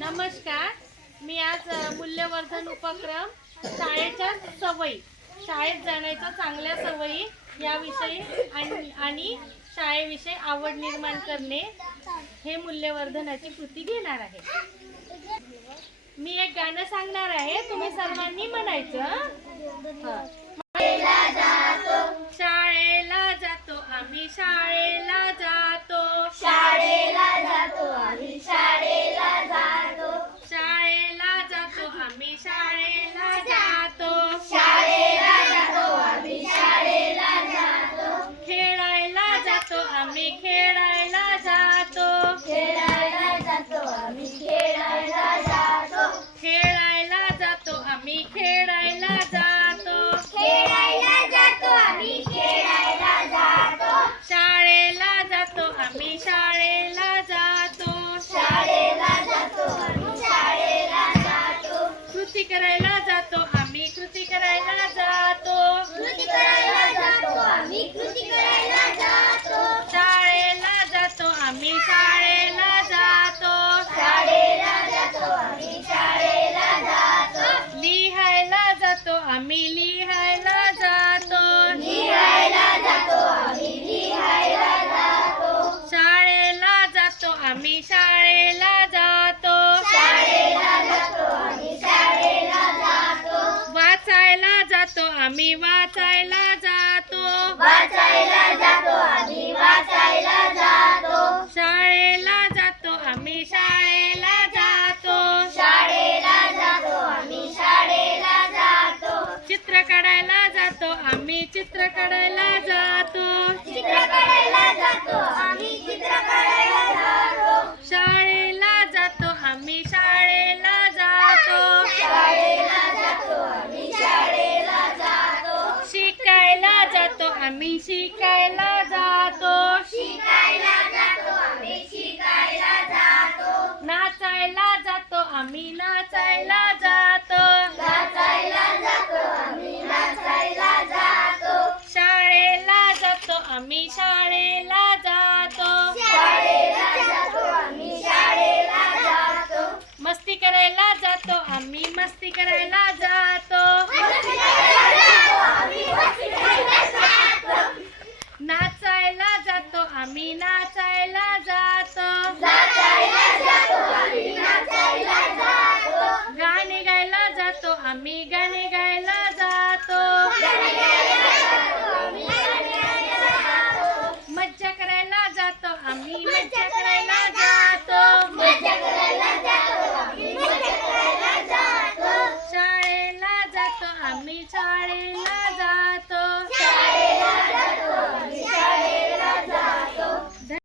नमस्कार. मी आज मूल्यवर्धन उपक्रम शाळेच्या सवयी, शाळेत जाण्याच्या चांगल्या सवयी याविषयी आणि शाळेविषयी आवड निर्माण करणे हे मूल्यवर्धनाची कृती घेणार आहे. मी एक गाणं सांगणार आहे, तुम्ही सर्वांनी म्हणायचं. शाळेला जातो आम्ही, शाळेला जातो, शाळेला जातो आम्ही, शाळेला जातो, शाळेला जातो आम्ही, शाळेला जातो, शाळेला जातो आम्ही, शाळेला जातो, खेळायला जातो आम्ही, खेळायला जातो, खेळायला जातो आम्ही, खेळायला जातो, खेळायला जातो आम्ही, खेळायला जातो, खेळायला जातो आम्ही, खेळायला जातो, शाळेला जातो आम्ही, शाळेला जातो, शाळेला जातो आम्ही, शाळेला जातो, कृती करायला जातो आम्ही, कृती करायला जातो, कृती करायला जातो आम्ही, कृती करायला जातो, शाळेला जातो आम्ही, शाळेला जातो, शाळेला जातो आम्ही, शाळेला जातो, लिहायला जातो आम्ही, लिहायला जातो, लिहायला जातो आम्ही, लिहायला जातो, शाळेला जातो आम्ही, शाळेला जातो, शाळेला जातो आम्ही, शाळेला जातो, वाचायला जातो आम्ही, वाचायला जातो, वाचायला जातो आम्ही, वाचायला जातो, शाळेला जातो आम्ही, शाळेला जातो, शाळेला जातो आम्ही, शाळेला जातो, चित्र काढायला जातो आम्ही, चित्र काढायला जातो, चित्र काढायला जातो आम्ही, चित्र काढायला जातो, शाळेला जातो आम्ही, शाळेला जातो, शाळेला जातो आम्ही, शाळेला जातो, शिकायला जातो आम्ही, शिकायला जातो, शिकायला जातो आम्ही, शिकायला जातो, नाचायला जातो आम्ही, नाचायला जातो, नाचायला जातो आम्ही, नाचायला जातो, शाळेला जातो आम्ही, शाळेला जातो, शाळेला जातो आम्ही, शाळेला जातो, मस्ती करायला जातो आम्ही, मस्ती करायला जातो, मस्ती करायला जातो आम्ही, मस्ती करायला जातो, नाचायला जातो आम्ही, नाचायला जातो, नाचायला जातो आम्ही, नाचायला जातो, गाणे गायला जातो आम्ही, गाणे गायला जातो, गाणे गायला जातो आम्ही, गाणे गायला जातो, मज्जा करायला जातो आम्ही, मज्जा करायला जातो, मज्जा करायला जातो आम्ही, मज्जा करायला जातो, शाळेला जातो आम्ही, शाळेला